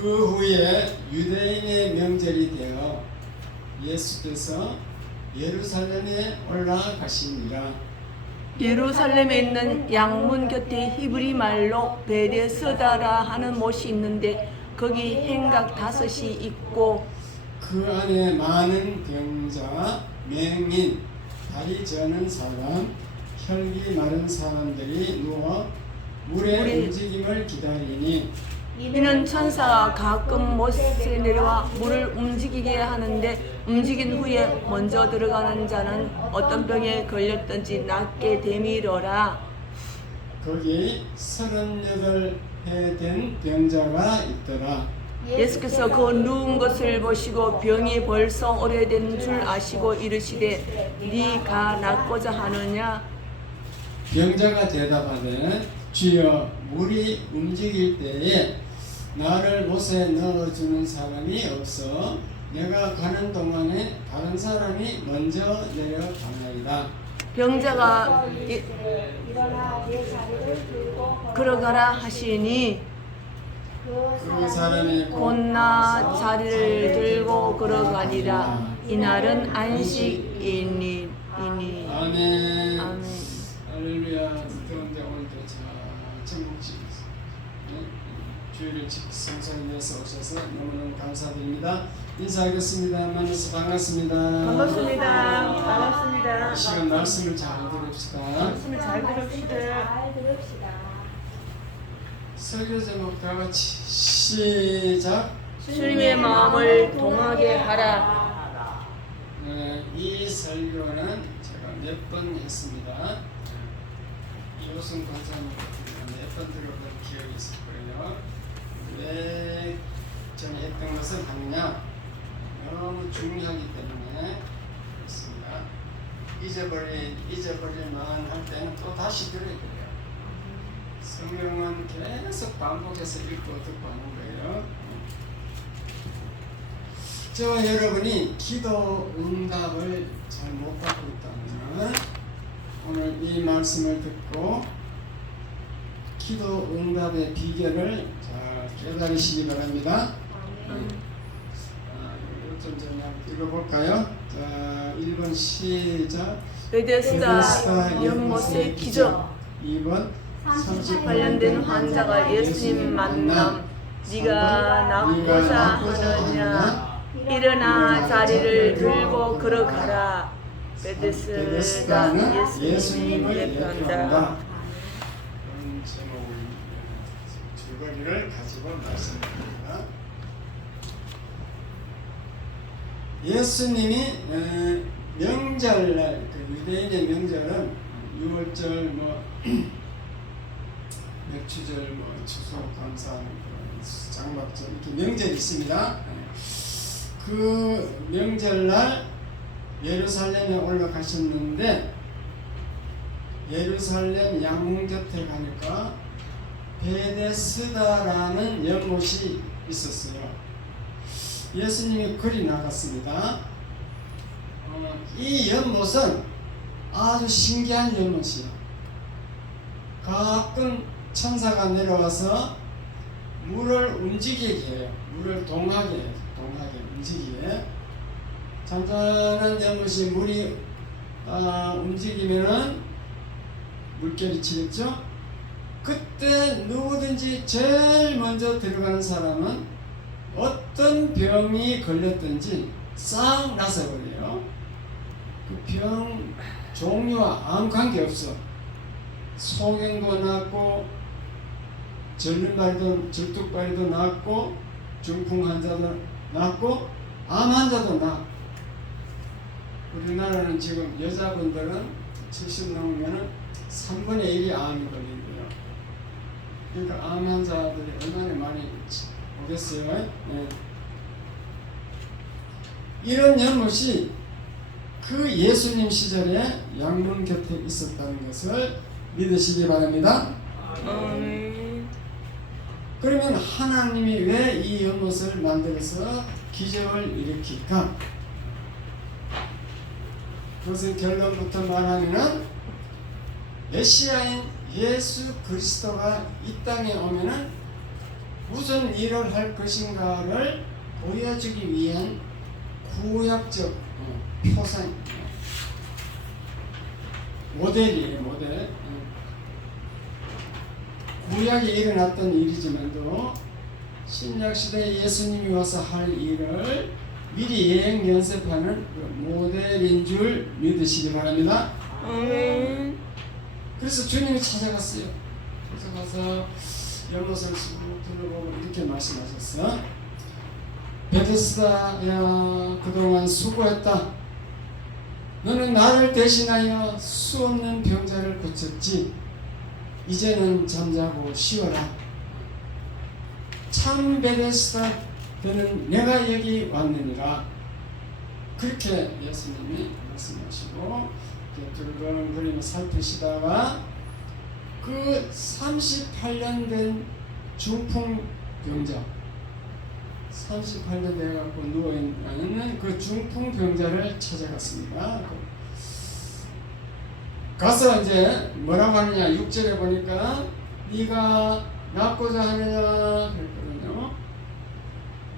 그 후에 유대인의 명절이 되어 예수께서 예루살렘에 올라가시니라. 예루살렘에 있는 양문 곁에 히브리 말로 베데스다라 하는 못이 있는데 거기 행각 5이 있고 그 안에 많은 병자, 맹인, 다리 저는 사람, 혈기 마른 사람들이 누워 물의 움직임을 기다리니 이는 천사가 가끔 못에 내려와 물을 움직이게 하는데 움직인 후에 먼저 들어가는 자는 어떤 병에 걸렸든지 낫게 되밀어라. 거기 38해 된 병자가 있더라. 예수께서 그 누운 것을 보시고 병이 벌써 오래된 줄 아시고 이르시되 네가 낫고자 하느냐? 병자가 대답하되 주여 물이 움직일 때에 나를 못에 넣어주는 사람이 없어 내가 가는 동안에 다른 사람이 먼저 내려가나이다. 병자가 일어나 내 자리를 들고 걸어가라 하시니 그 사람이 곧나 자리를 들고 걸어가니라. 이날은 안식이니. 아멘. 아멘. 할렐루야. 그런데 오늘도 천국집 주일을 성소에 위해서 오셔서 너무너무 감사드립니다. 인사하겠습니다. 만나서 반갑습니다. 반갑습니다. 반갑습니다. 이 시간 말씀을 잘 들읍시다. 말씀을 잘 들읍시다. 잘 들읍시다. 설교 제목 다 같이 시작. 주님의 마음을 동하게 하라. 이 설교는 제가 몇 번 했습니다. 이호승 권사님 몇 번 들어본 기억이 있을 거예요. 왜 전에 했던 것을 하느냐? 너무 중요하기 때문에 그렇습니다. 잊어버릴만 할 때는 또 다시 들어야 돼요. 성경은 계속 반복해서 읽고 듣고 하는 거예요. 저와 여러분이 기도 응답을 잘 못 받고 있다면 오늘 이 말씀을 듣고 기도 응답의 비결을 잘 깨달으시기 바랍니다. 좀 전에 읽어볼까요? 자, 1번 시작. 베데스다 연못의 기적. 2번 30 관련된 환자가 예수님 만남. 네가 낫고자 하느냐? 일어나 자리를 들고 걸어가라. 베데스다 예수님이 대표한다. 그런 제목의 줄거리를 가지고 말씀드립니다. 예수님이 명절날, 그 유대인의 명절은 유월절, 맥추절, 추석, 감사절, 장막절 이렇게 명절이 있습니다. 그 명절날 예루살렘에 올라가셨는데 예루살렘 양문 곁에 가니까 베데스다라는 연못이 있었어요. 예수님이 걸이 나갔습니다. 이 연못은 아주 신기한 연못이에요. 가끔 천사가 내려와서 물을 움직이게 해요. 물을 동하게 해요. 동하게 움직이게. 잔잔한 연못이 물이 움직이면은 물결이 치겠죠. 그때 누구든지 제일 먼저 들어가는 사람은 어떤 병이 걸렸든지 싹 나서버려요. 그 병 종류와 아무 관계없어. 소경도 낫고 절뚝발이도 낫고 중풍 환자도 낫고 암 환자도 낫고. 우리나라는 지금 여자분들은 70 넘으면 3분의 1이 암이 걸린대요. 그러니까 암 환자들이 얼마나 많이 오겠어요. 네. 이런 연못이 그 예수님 시절에 양문 곁에 있었다는 것을 믿으시기 바랍니다. 그러면 하나님이 왜 이 연못을 만들어서 기적을 일으킬까? 그것을 결론부터 말하면은 메시아인 예수 그리스도가 이 땅에 오면은 무슨 일을 할 것인가를 보여주기 위한 구약적 표상, 모델이에요. 모델. 구약에 일어났던 일이지만도 신약시대에 예수님이 와서 할 일을 미리 예행 연습하는 그 모델인 줄 믿으시기 바랍니다. 아멘. 그래서 주님이 찾아갔어요. 찾아가서 연못을 쑥 둘러보고 이렇게 말씀하셨어. 베데스다야, 그동안 수고했다. 너는 나를 대신하여 수 없는 병자를 고쳤지. 이제는 잠자고 쉬어라. 참 베데스다, 너는 내가 여기 왔느니라. 그렇게 예수님이 말씀하시고 두근거리며 살피시다가 그 38년 된 중풍병자, 38년 돼갖고 누워있는 그 중풍병자를 찾아갔습니다. 가서 이제 뭐라고 하느냐, 6절에 보니까 네가 낫고자 하느냐 그랬거든요.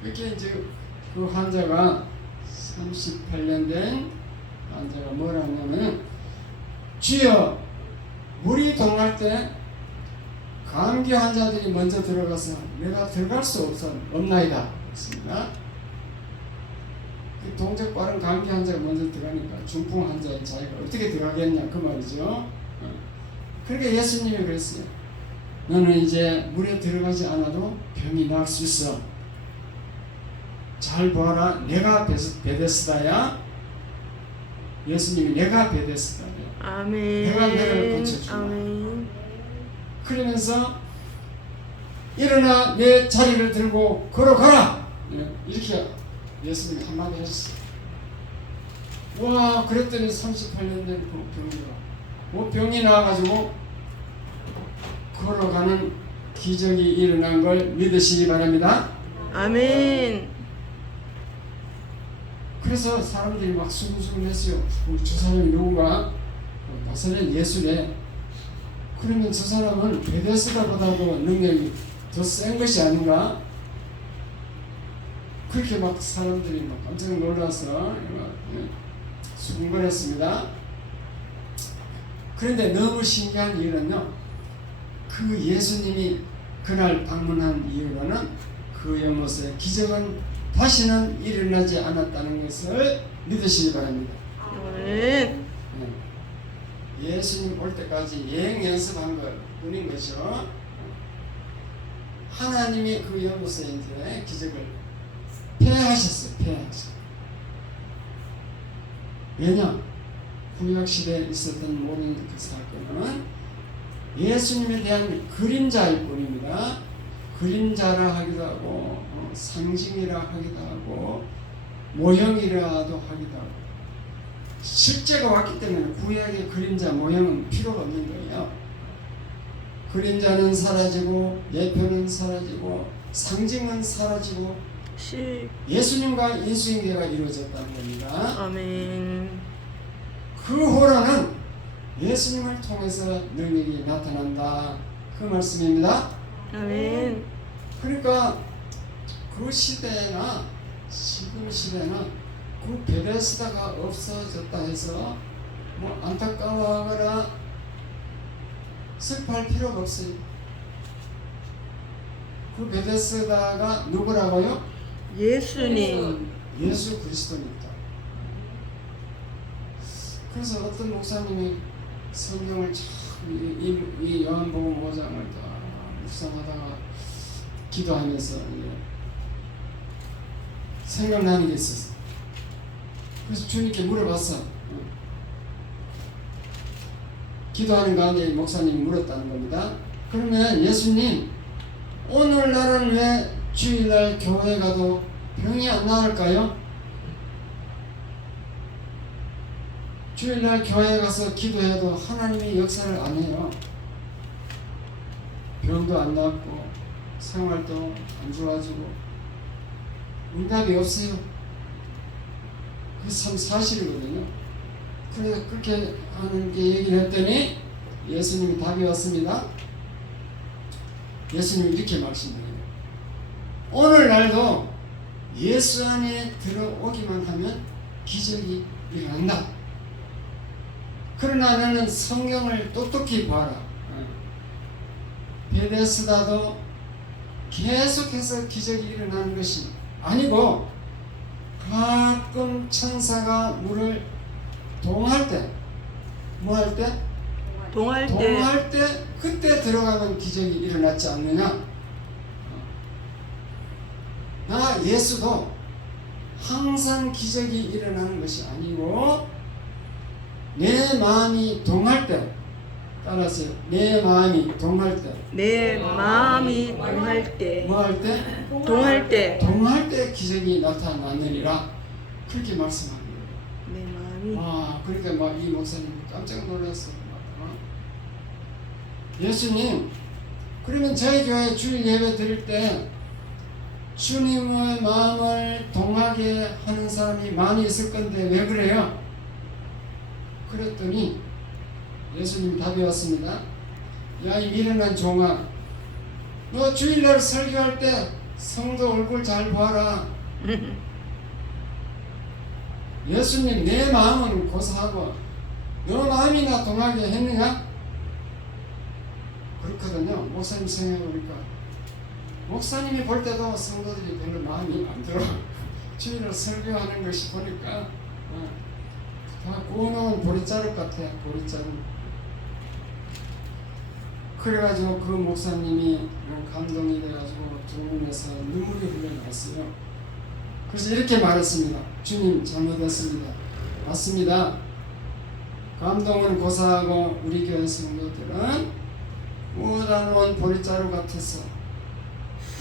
이렇게 이제 그 환자가 38년 된 환자가 뭐라 하냐면, 주여, 물이 동할 때 감기 환자들이 먼저 들어가서 내가 들어갈 수 없나이다 했습니다. 그 동작 빠른 감기 환자가 먼저 들어가니까 중풍 환자인 자기가 어떻게 들어가겠냐 그 말이죠. 그러니까 예수님이 그랬어요. 너는 이제 물에 들어가지 않아도 병이 나을 수 있어. 잘 보아라. 내가 베데스다야. 예수님이 내가 베데스다야. 아멘. 내가 너를 고쳐주마. 아멘. 그러면서 일어나 내 자리를 들고 걸어가라. 이렇게 예수님이 한마디 하셨어요. 와, 그랬더니 38년 된 그 병이가 병이 나와가지고 걸어가는 기적이 일어난 걸 믿으시기 바랍니다. 아멘. 그래서 사람들이 막 수근수근했어요. 저 사람이 누군가? 나사렛 예수래. 그러면 저 사람은 베데스다보다도 능력이 더 센 것이 아닌가? 그렇게 막 사람들이 막 깜짝 놀라서 수근거렸습니다. 그런데 너무 신기한 일은요, 그 예수님이 그날 방문한 이후로는 그 연못에 기적은 다시는 일어나지 않았다는 것을 믿으시기 바랍니다. 아멘. 예수님 올 때까지 예행 연습한 것 뿐인 것이죠. 하나님이 그 연못에 이제 기적을 폐하셨어요. 폐하셨어요. 왜냐? 구약 시대에 있었던 모든 그 사건은 예수님에 대한 그림자일 뿐입니다. 그림자라 하기도 하고 상징이라 하기도 하고 모형이라도 하기도 하고, 실제가 왔기 때문에 구약의 그림자 모형은 필요가 없는 거예요. 그림자는 사라지고 예표는 사라지고 상징은 사라지고 예수님과 인수인계가 이루어졌다는 겁니다. 아멘. 그 후로는 예수님을 통해서 능력이 나타난다, 그 말씀입니다. 아멘. 그러니까 그 시대나 지금 시대는 그 베데스다가 없어졌다 해서 뭐 안타까워하거나 슬퍼할 필요가 없어요. 그 베데스다가 누구라고요? 예수님. 예수 그리스도입니다. 그래서 어떤 목사님이 성경을 이 요한복음 5장을 다 묵상하다가 기도하면서 생각나는 게 있었어요. 그래서 주님께 물어봤어. 기도하는 가운데 목사님이 물었다는 겁니다. 그러면 예수님, 오늘날은 왜 주일날 교회 가도 병이 안 나을까요? 주일날 교회 가서 기도해도 하나님이 역사를 안 해요. 병도 안 낫고 생활도 안 좋아지고 응답이 없어요. 그게 참 사실이거든요. 그래서 그렇게 하는 게 얘기를 했더니 예수님이 답이 왔습니다. 예수님이 이렇게 말씀드려요. 오늘날도 예수 안에 들어오기만 하면 기적이 일어난다. 그러나 너는 성경을 똑똑히 봐라. 베데스다도 계속해서 기적이 일어나는 것이 아니고 가끔 천사가 물을 동할 때, 뭐 할 때? 동할 때 동할 때 그때 들어가면 기적이 일어났지 않느냐? 나 예수도 항상 기적이 일어나는 것이 아니고 내 마음이 동할 때, 따라서요. 내 마음이 동할 때, 내 마음이 동할 때 뭐 할 때? 동할 때 동할 때 기적이 나타나느니라 그렇게 말씀합니다. 내 마음이 그러니까 막 이 목사님 깜짝 놀랐어요. 예수님, 그러면 저희 교회 주일 예배 드릴 때 주님의 마음을 동하게 하는 사람이 많이 있을 건데 왜 그래요? 그랬더니 예수님 답이 왔습니다. 야, 이 미련한 종아, 너 주일날 설교할 때 성도 얼굴 잘 봐라. 예수님, 내 마음은 고사하고 너 마음이나 동하게 했느냐? 그렇거든요. 목사님 생각해보니까 목사님이 볼 때도 성도들이 별로 마음이 안 들어. 주일날 설교하는 것이 보니까 다 구워놓은 보리자루 같아. 보리자루. 그래가지고 그 목사님이 감동이 돼가지고 두 눈에서 눈물이 흘러나왔어요. 그래서 이렇게 말했습니다. 주님, 잘못했습니다. 맞습니다. 감동은 고사하고 우리 교회 성도들은 구워놓은 보리자루 같아서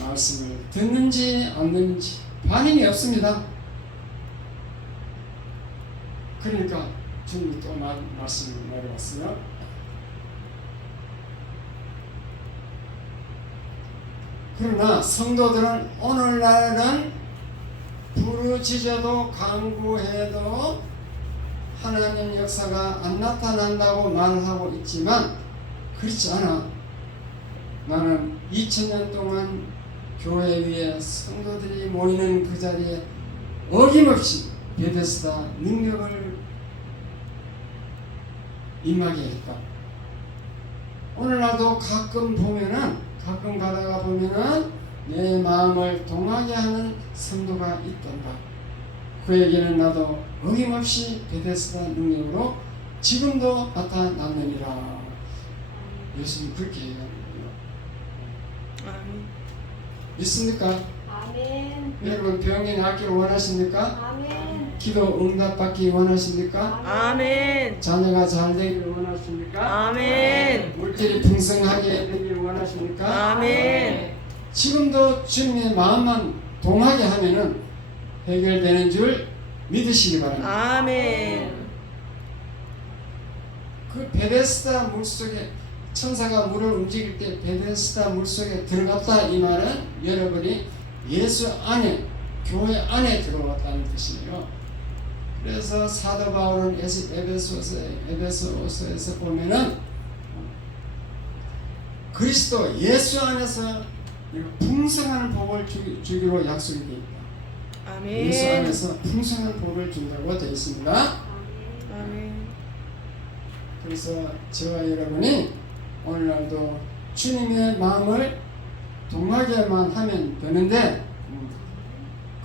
말씀을 듣는지 안 듣는지 반응이 없습니다. 그러니까 주님이 또 말씀을 내려왔어요. 그러나 성도들은 오늘날은 부르짖어도 간구해도 하나님 역사가 안 나타난다고 말하고 있지만 그렇지 않아. 나는 2000년 동안 교회 위에 성도들이 모이는 그 자리에 어김없이 베데스다 능력을 임하게 했다. 오늘날도 가끔 가다가 보면은 내 마음을 동하게 하는 성도가 있던가. 그에게는 나도 어김없이 베데스다 능력으로 지금도 나타났느니라. 예수님 그렇게 얘기합니다. 믿습니까? 아멘. 여러분 병이 낫기를 원하십니까? 아멘. 기도 응답받기 원하십니까? 아멘. 자녀가 잘 되기를 원하십니까? 아멘. 물질이 풍성하게 되기를 원하십니까? 아멘. 지금도 주님의 마음만 동하게 하면은 해결되는 줄 믿으시기 바랍니다. 아멘. 그 베데스다 물속에 천사가 물을 움직일 때 베데스다 물속에 들어갔다 이 말은 여러분이 예수 안에 교회 안에 들어왔다는 뜻이에요. 그래서 사도 바울은 에베소서에서 보면은 그리스도 예수 안에서 풍성한 복을 주기로 약속이 되어 있다. 아멘. 예수 안에서 풍성한 복을 준다고 되어 있습니다. 아멘. 그래서 저와 여러분이 오늘날도 주님의 마음을 동하게만 하면 되는데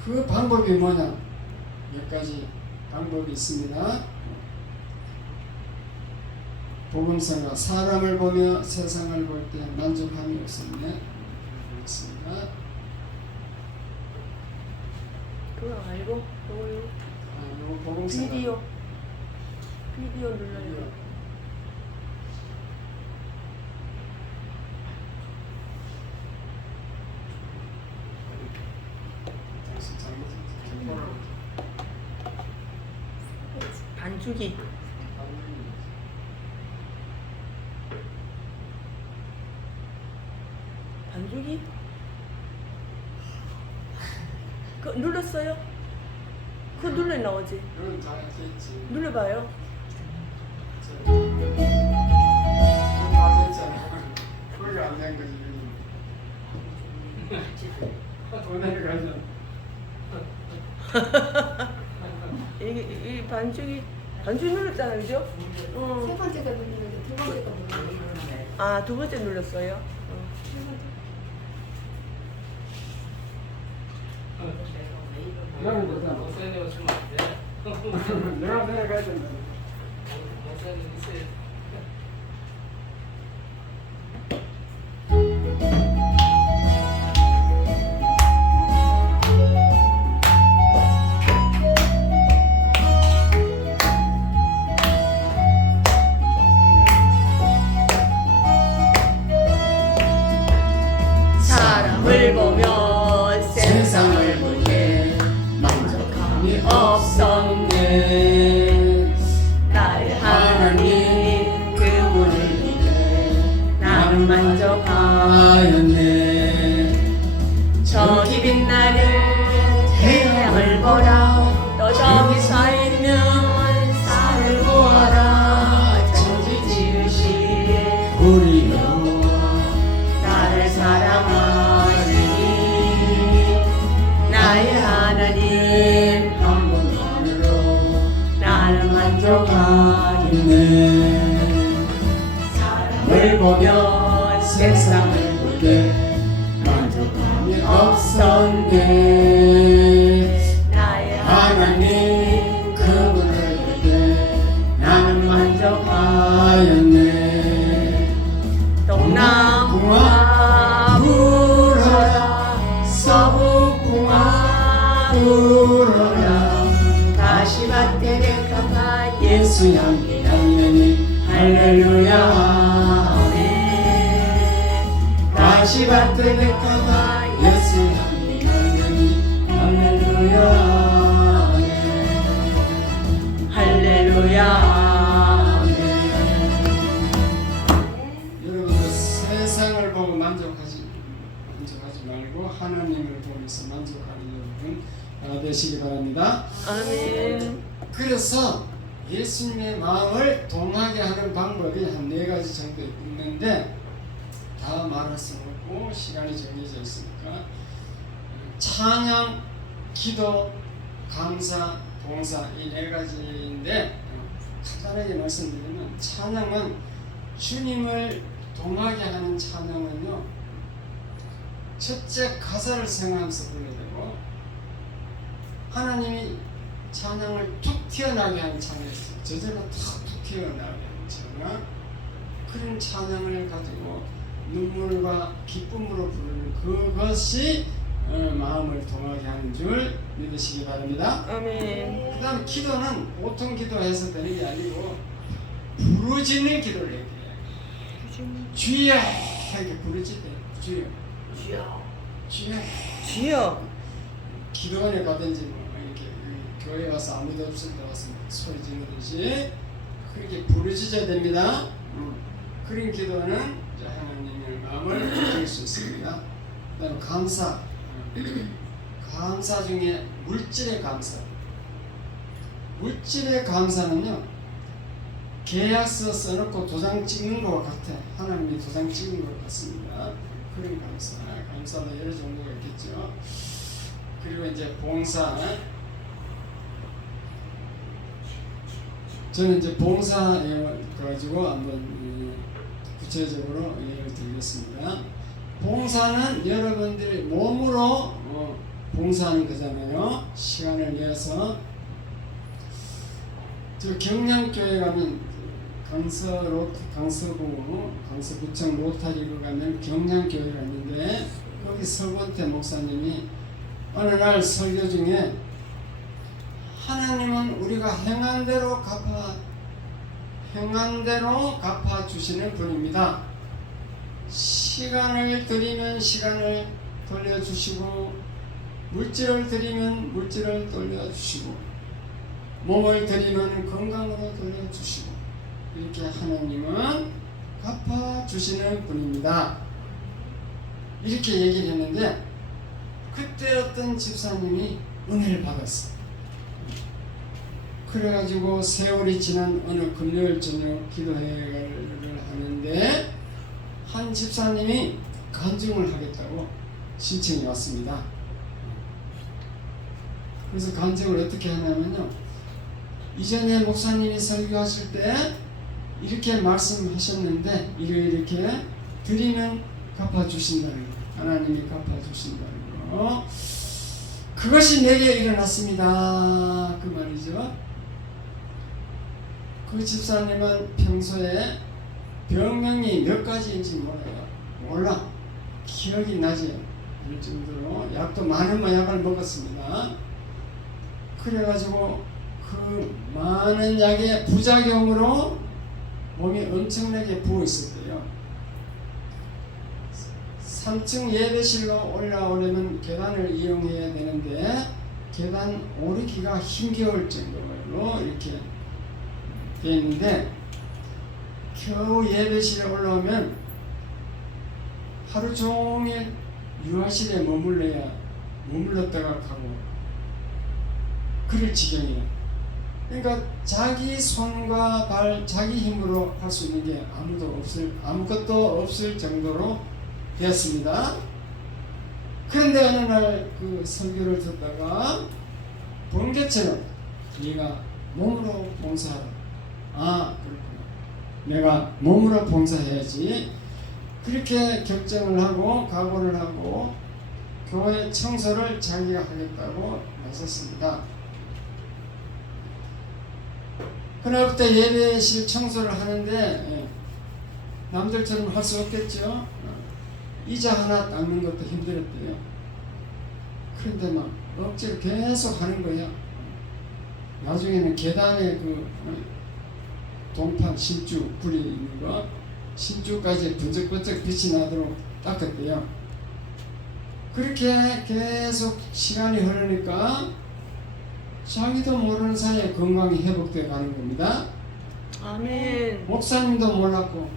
그 방법이 뭐냐? 몇 가지 방법이 있습니다. 복음서가 사람을 보며 세상을 볼 때 만족함이 없었네. 있습니다. 그거 알고 뭐요? 요거 복음서가 비디오 눌러요. 반죽이 그 눌렀어요? 그거 눌러 나오지? 이건 다 했지. 눌러봐요. 이건 다 됐잖아. 그게 안 된 거지. 은혜를 가져. 이 반죽이 눌렀잖아요, 그죠? 세 번째도 눌렀는데 두 번째도 눌렀는데. 아, 두 번째 눌렀어요. 그러면 되잖아. 내가 내려가야 된다. 사람을 보며 세상을 볼 때 만족함이 없었네. 나의 하나님 그분을 위해 나는 만족하였네. 저기 빛나는 태양을 보라. 또 저기 서 있는 산을 보아라. 천지 지으신 우리 여호와 나를 사랑하시니 나의 하나님 한 번만으로 나는 있네. 만족하겠네. 사람을 보며 세상을 볼 때 만족함이 없었네. 나의 하나님 그분을 볼 때 나는 만족하였네. 동남풍아 불어라. 서북풍아 불어라. 다시 밭에 백합화 예수 향기 향연이 할렐루야 아멘. 다시 밭에 백합화 예수 향기 향연이 할렐루야 아멘. 할렐루야 아멘. 여러분들 세상을 보고 만족하지 말고 하나님을 보면서 만족하는 여러분 되시기 바랍니다. 아멘. 그래서 예수님의 마음을 동하게 하는 방법이 한 4가지 정도 있는데 다 말할 수 없고 시간이 정해져 있으니까 찬양, 기도, 감사, 봉사 이 4가지인데 간단하게 말씀드리면 찬양은 주님을 동하게 하는 찬양은요, 첫째 가사를 생각하면서 불러야 되고 하나님이 찬양을 툭 튀어나게 하는 찬양이 있어요. 저절로 툭 튀어나게 하는 찬양, 그런 찬양을 가지고 눈물과 기쁨으로 부르는 그것이 마음을 동하게 하는 줄 믿으시기 바랍니다. 아멘. 그 다음 기도는 보통 기도해서 되는 게 아니고 부르짖는 기도를 해야 돼요. 주여 이렇게 부르짖대. 주여 주여. 주여. 주여. 기도원에 가든지 뭐 이렇게 교회 와서 아무도 없을 때 와서 소리 지르듯이 그렇게 부르짖어야 됩니다. 그런 기도는 이제 하나님의 마음을 느낄 수 있습니다. 그다음 감사. 감사 중에 물질의 감사. 물질의 감사는요, 계약서 써놓고 도장 찍는 것 같아. 하나님이 도장 찍는 것 같습니다. 그런 감사. 감사도 여러 종류가 있겠죠. 그리고 이제 봉사. 저는 이제 봉사 가지고 한번 구체적으로 예를 들겠습니다. 봉사는 여러분들이 몸으로 봉사하는 거잖아요. 시간을 내서 저 경량교회 가면 강서구청 로타리로 가면 경량교회가 있는데 거기 서건태 목사님이 어느 날 설교 중에 하나님은 우리가 행한 대로 갚아 주시는 분입니다. 시간을 드리면 시간을 돌려주시고, 물질을 드리면 물질을 돌려주시고, 몸을 드리면 건강으로 돌려주시고, 이렇게 하나님은 갚아 주시는 분입니다. 이렇게 얘기를 했는데 그때 어떤 집사님이 은혜를 받았어. 그래가지고 세월이 지난 어느 금요일 저녁 기도회를 하는데 한 집사님이 간증을 하겠다고 신청이 왔습니다. 그래서 간증을 어떻게 하냐면요, 이전에 목사님이 설교하실 때 이렇게 말씀하셨는데 이렇게 드리면 갚아주신다는 거, 하나님이 갚아주신다는 거, 그것이 내게 일어났습니다, 그 말이죠. 그 집사님은 평소에 병명이 몇 가지인지 몰라 기억이 나지 않을 정도로 약도 많은 약을 먹었습니다. 그래가지고 그 많은 약의 부작용으로 몸이 엄청나게 부어 있었대요. 3층 예배실로 올라오려면 계단을 이용해야 되는데 계단 오르기가 힘겨울 정도로 이렇게 되어 있는데, 겨우 예배실에 올라오면 하루 종일 유아실에 머물렀다가 가고 그럴 지경이에요. 그러니까 자기 손과 발, 자기 힘으로 할 수 있는 게 아무것도 없을 정도로 되었습니다. 그런데 어느 날 그 설교를 듣다가 번개처럼 네가 몸으로 봉사하라. 아, 그렇구나. 내가 몸으로 봉사해야지. 그렇게 결정을 하고 각오를 하고 교회 청소를 자기가 하겠다고 나섰습니다. 그날부터 예배실 청소를 하는데 남들처럼 할 수 없겠죠. 이자 하나 닦는 것도 힘들었대요. 그런데 막 억지로 계속 하는 거야. 나중에는 계단에 그 동판 신주 불이 있는 거, 신주까지 번쩍번쩍 빛이 나도록 닦았대요. 그렇게 계속 시간이 흐르니까 자기도 모르는 사이에 건강이 회복되어 가는 겁니다. 아멘. 목사님도 몰랐고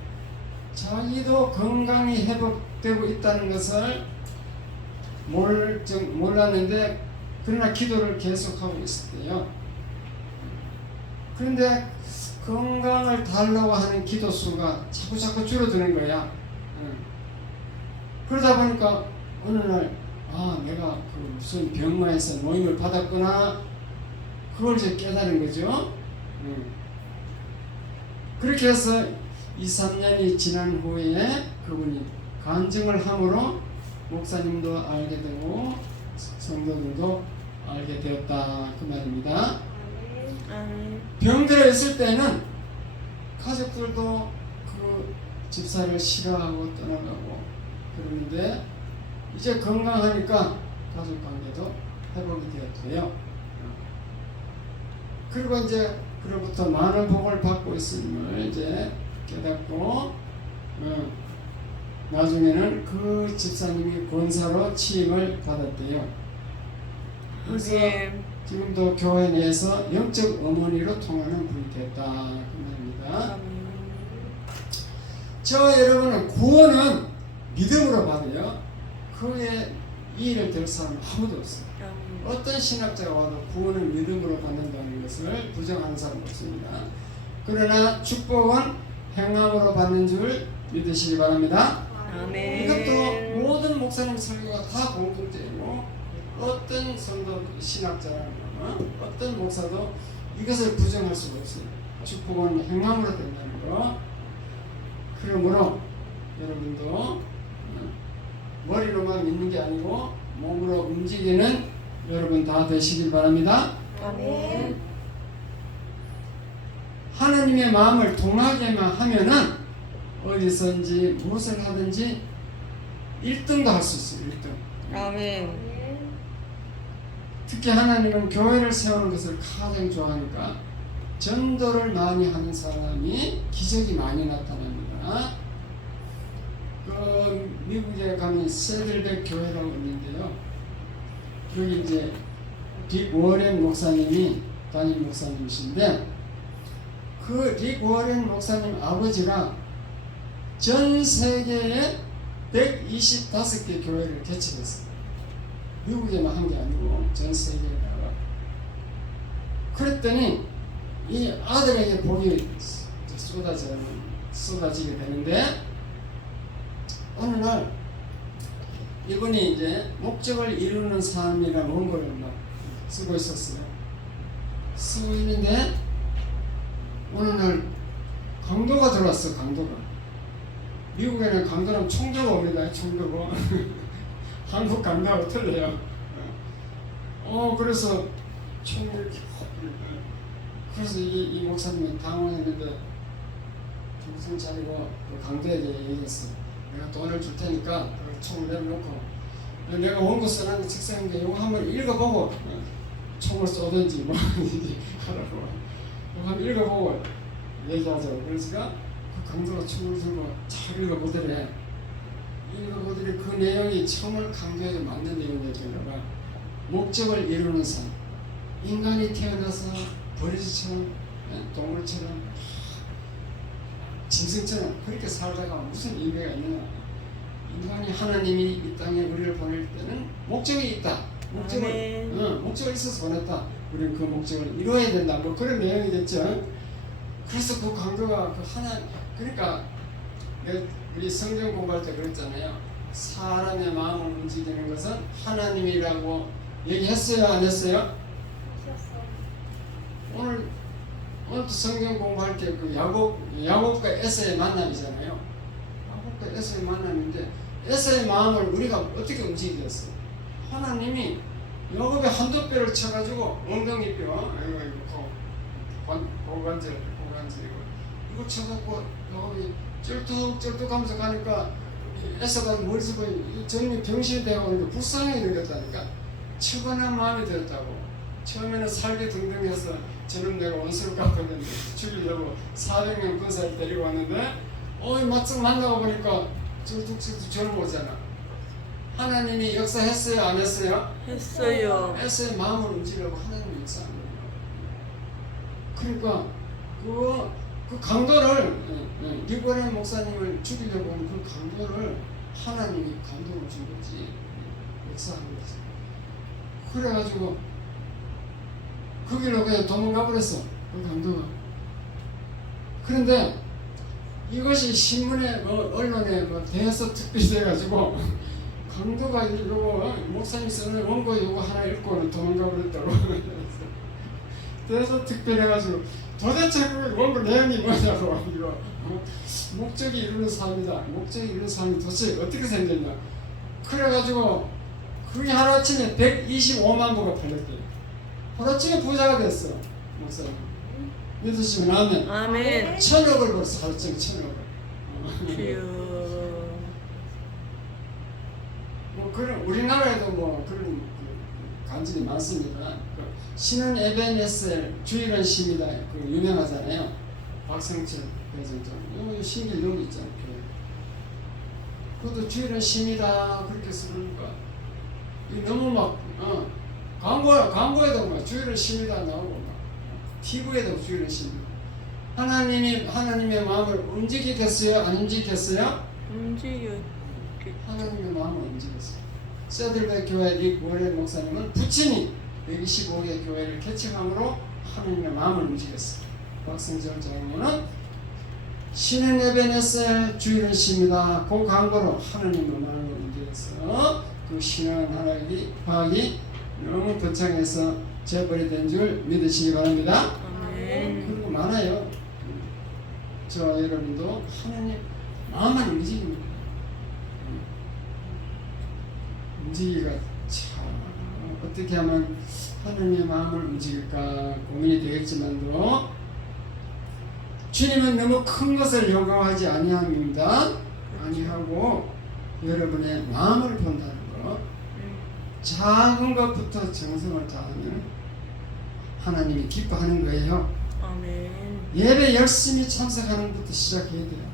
자기도 건강이 회복되고 있다는 것을 몰랐는데, 그러나 기도를 계속하고 있었대요. 그런데 건강을 달라고 하는 기도 수가 자꾸 줄어드는 거야. 그러다 보니까 어느 날 내가 그 무슨 병마에서 모임을 받았구나, 그걸 이제 깨달은 거죠. 그렇게 해서 2, 3년이 지난 후에 그분이 간증을 함으로 목사님도 알게 되고 성도들도 알게 되었다, 그 말입니다. 병들어 있을 때는 가족들도 그 집사를 싫어하고 떠나가고 그러는데, 이제 건강하니까 가족 관계도 회복이 되었고요. 그리고 이제 그로부터 많은 복을 받고 있음을 이제 깨닫고, 나중에는 그 집사님이 권사로 취임을 받았대요. 그래서 지금도 교회 내에서 영적 어머니로 통하는 분이 됐다, 그 말입니다. 저와 여러분은 구원은 믿음으로 받아요. 그에 이의를 들 사람은 아무도 없어요. 어떤 신학자가 와도 구원을 믿음으로 받는다는 것을 부정하는 사람 없습니다. 그러나 축복은 행함으로 받는 줄 믿으시기 바랍니다. 아멘. 이것도 모든 목사님 설교가 다 공통되고, 어떤 성도 신학자라는 어떤 목사도 이것을 부정할 수가 없어요. 축복은 행함으로 된다는 거. 그러므로 여러분도 머리로만 믿는 게 아니고 몸으로 움직이는 여러분 다 되시길 바랍니다. 아멘. 하나님의 마음을 통하게만 하면은 어디선지 무엇을 하든지 1등도 할 수 있어요. 1등. 아멘. 특히 하나님은 교회를 세우는 것을 가장 좋아하니까 전도를 많이 하는 사람이 기적이 많이 나타납니다. 미국에 가면 세들백 교회라고 있는데요. 여기 이제 릭 워렌 목사님이 담임 목사님이신데, 그 릭 워렌 목사님 아버지가 전 세계에 125개 교회를 개척했어요. 미국에만 한 게 아니고 전 세계에다가. 그랬더니 이 아들에게 복이 쏟아지게 되는데, 어느 날 이분이 이제 목적을 이루는 삶이라는 원고를 막 쓰고 있었어요. 쓰고 있는데 어느 날 강도가 들어왔어. 강도가. 미국에는 강도는 총도가 옵니다. 총도가. 한국 강도하고 틀려요. 그래서 총을 그래서 이 목사님이 당황했는데 정신 차리고 그 강도에게 얘기했어. 내가 돈을 줄 테니까 총을 내려놓고 내가 원고 써놨는 책상인데 이거 한번 읽어보고 총을 쏘든지 뭐 하라고 이거 한번 읽어보고 얘기하자고. 그래서 그 강도가 총을 들고 잘 읽어보더래. 읽어보더니 그 내용이 정말 강도에 맞는 내용이었나. 목적을 이루는 삶. 인간이 태어나서 버리지처럼 동물처럼 짐승처럼 그렇게 살다가 무슨 의미가 있느냐. 인간이 하나님이 이 땅에 우리를 보낼 때는 목적이 있다. 목적이 있어서 보냈다. 우리는 그 목적을 이루어야 된다. 뭐 그런 내용이겠죠. 그래서 그 강도가 그 하나 그러니까 우리 성경 공부할 때 그랬잖아요. 사람의 마음을 움직이는 것은 하나님이라고 얘기했어요, 안 했어요? 오늘도 성경 공부할 때 그 야곱과 에서의 만남이잖아요. 야곱과 에서의 만남인데 에서의 마음을 우리가 어떻게 움직이게 했어요? 하나님이 야곱의 한두 뼈를 쳐가지고 엉덩이뼈, 고관절 이거 쳐갖고 야곱이 쩔뚝쩔뚝하면서 가니까 에서가 머릿속에 전이 병신이 되어가지고 불쌍히 느꼈다니까. 측은한 마음이 들었다고. 처음에는 살기 등등해서 저는 내가 원수를 갚았는데 죽이려고 400명 군사를 데리고 왔는데 막상 만나고 보니까 쩔뚝쩔뚝 저를 오잖아. 하나님이 역사했어요, 안 했어요? 했어요. 에서의 마음을 움직이려고 하나님이 역사한 거예요. 그러니까 그 강도를 리버네 목사님을 죽이려고 하는 그 강도를 하나님이 감동을 준 거지. 역사한 거지. 그래가지고 그 길로 그냥 도망가 버렸어. 그 강도가. 그런데 이것이 신문에 언론에 대해서 특별해가지고 강도가 이러고 목사님 쓰는 원고 요거 하나 읽고는 도망가 버렸다고. 대해서 특별해가지고 도대체 그 원고 내용이 뭐냐고. 이거 목적이 이루는 삶이다. 목적이 이루는 삶이 도대체 어떻게 생겼냐. 그래가지고 그게 하루아침에 125만 부가 팔렸대요. 하루아침에 부자가 됐어. 목사님 믿으시면 아멘. 아멘. 1,000억을 벌써 하루아침에 1,000억을. 주여. 뭐 그런 우리나라에도 뭐 그런 간증이 많습니다. 신은 에베네셀 주일은 시입니다. 그 유명하잖아요. 박성철 회장님. 신길 여기 있잖아요. 그것도 주일은 시입니다. 그렇게 쓰니까 너무 막 광고에도 막 주일은 시입니다 나오고 막 TV에도 주일은 시입니다. 하나님의 마음을 움직이겠어요? 안 움직이겠어요? 움직여. 하나님의 마음을 움직였어요. 세들백 교회 릭 워렌 목사님은 부친이 125개 교회를 개척함으로 하나님의 마음을 움직였어요. 박성철 장로는 신은 에베네셀 주일은 시입니다. 그 광고로 하나님의 마음을 움직여서 그 신은 하나님이 과학이 너무 번창해서 재벌이 된 줄 믿으시기 바랍니다. 아멘. 그리고 많아요. 저 여러분도 하나님 마음만 움직입니다. 움직이기가 참 어떻게 하면 하나님의 마음을 움직일까 고민이 되겠지만도 주님은 너무 큰 것을 요구하지 아니합니다. 아니하고 여러분의 마음을 본다는 것. 작은 것부터 정성을 다하면 하나님이 기뻐하는 거예요. 아멘. 예배 열심히 참석하는 것부터 시작해야 돼요.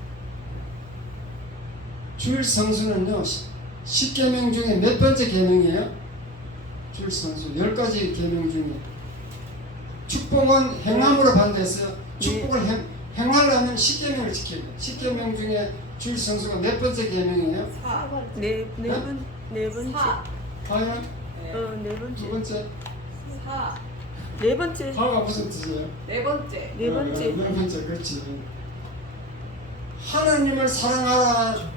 주일 성수는요 10계명 중에 몇 번째 계명이에요? 주일 성수 10가지 계명 중에 축복은 행함으로 반대했어요. 축복을 행하려면 10계명을 지켜야 돼요. 10계명 중에 주일 성수가 몇 번째 계명이에요? 4번째. 네 번째. 과연? 네 번째. 두 번째? 4. 네 번째. 과가 무슨 뜻이에요? 네 번째. 네 번째. 네 번째, 그렇지. 하나님을 사랑하라.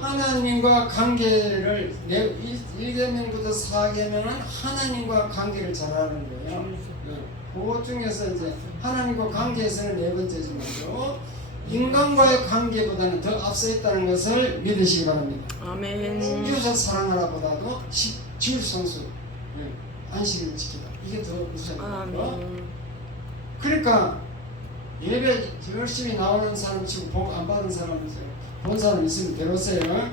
하나님과 관계를 1계명부터 4계명은 하나님과 관계를 잘하는 거예요. 그 중에서 이제 하나님과 관계에서는 네 번째지만요, 인간과의 관계보다는 더 앞서 있다는 것을 믿으시기 바랍니다. 아멘. 이웃을 사랑하라 보다도 지율성수, 안식일을 지키다, 이게 더 우선이에요. 아멘. 그러니까 예배 열심히 나오는 사람 치고 복 안 받은 사람 본 사람 있으면 데려오세요.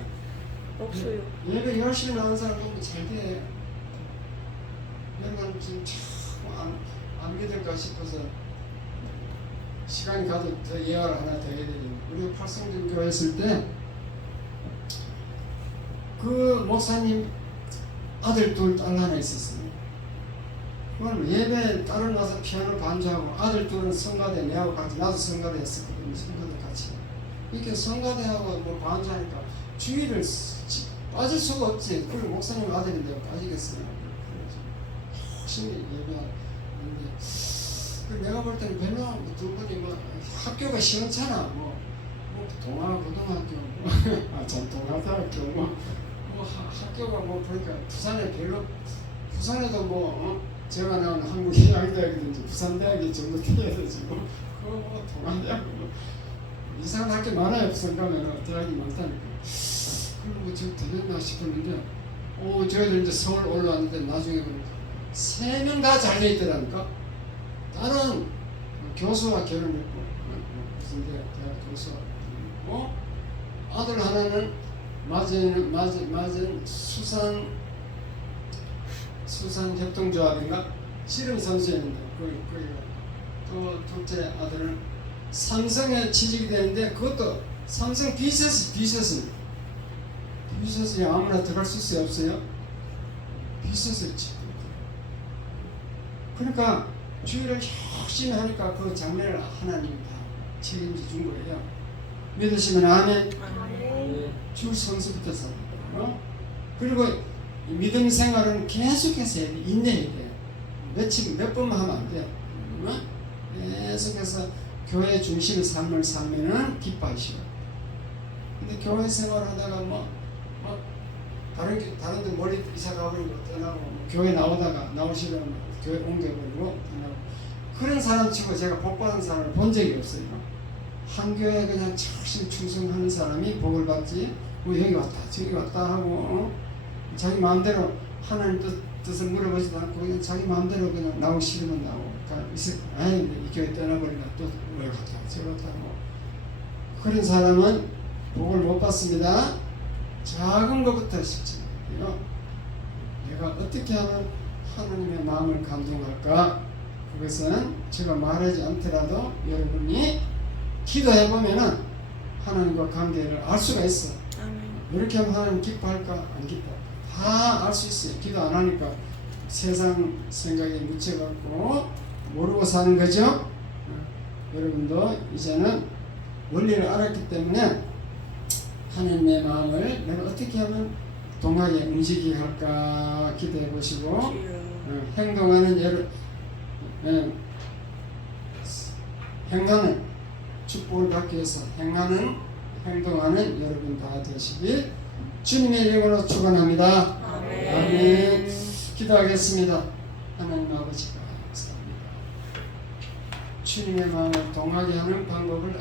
없어요. 예배 열심히 나오는 사람 보면 잘 돼. 여러분 지금 참 안 믿을까 싶어서 시간이 가도 더 예화를 하나 더 해야 되겠네요. 우리 팔성전 교회 했을 때 그 목사님 아들 둘 딸 하나 있었어요. 그건 예배 따로 나서 피아노 반주하고, 아들 둘은 성가대 내하고 같이, 나도 성가대 했었거든요. 성가대 같이 이렇게 성가대하고 뭐 반주하니까 주의를 빠질 수가 없지. 그리고 목사님 아들인데 빠지겠어요. 열심히 예배하는데 내가 볼 때는 별로 두 분이 뭐 학교가 시원찮아. 뭐 동아고등학교 전 동아대학교 학교가 뭐 보니까 부산에 별로, 부산에도 제가 나온 한국의학대학이든지 부산대학이 정도 돼야 되지고 뭐 동아대학 이상한 학교 많아요. 부산 가면 대학이 많다니까. 그리고 지금 되겠나 싶었는데 저희들 이제 서울 올라왔는데 나중에 보니까 3명 다 잘 돼 있더라니까. 다른 교수와 결혼했고 무슨 대학 교수와 결혼했고, 아들 하나는 맞은 수산 협동조합인가 씨름 선수였는데 또 둘째 아들은 삼성에 취직이 되는데 그것도 삼성 비서스 아무나 들어갈 수 없어요. 비서스를 치고. 그러니까 주의를 열심히 하니까 그 장래를 하나님이 다 책임져 준 거예요. 믿으시면 아멘. 주 성수부터 그리고 믿음 생활은 계속해서 해야 돼. 인내해야 돼요. 몇 번만 하면 안 돼요. 계속해서 교회 중심의 삶을 살면은 기뻐하시고. 근데 교회 생활하다가 다른 데 멀리 이사 가버리고 떠나고, 교회 나오시려면 교회 옮겨버리고 떠나고, 그런 사람 치고 제가 복 받은 사람을 본 적이 없어요. 한 교회에 그냥 철심 충성하는 사람이 복을 받지, 여기 왔다 저기 왔다 하고 자기 마음대로 하나님 뜻을 물어보지도 않고 그냥 자기 마음대로 그냥 나오기 싫으면 나오고, 이 교회 떠나버리니까 또 왜 갔다 저기 갔다 하고, 그런 사람은 복을 못 받습니다. 작은 것부터 실천해요. 내가 어떻게 하면 하나님의 마음을 감동할까? 그것은 제가 말하지 않더라도 여러분이 기도해보면은 하나님과 관계를 알 수가 있어. 이렇게 하면 하나님 기뻐할까? 안 기뻐할까? 다 알 수 있어요. 기도 안 하니까 세상 생각에 묻혀갖고 모르고 사는 거죠. 여러분도 이제는 원리를 알았기 때문에 하나님의 마음을 내가 어떻게 하면 동하게 움직이게 할까 기도해 보시고, 행동하는 행하는 축복을 받기 위해서 행동하는 여러분 다 되시길 주님의 이름으로 축원합니다. 아멘. 기도하겠습니다. 하나님 아버지가 감사합니다. 주님의 마음을 동하게 하는 방법을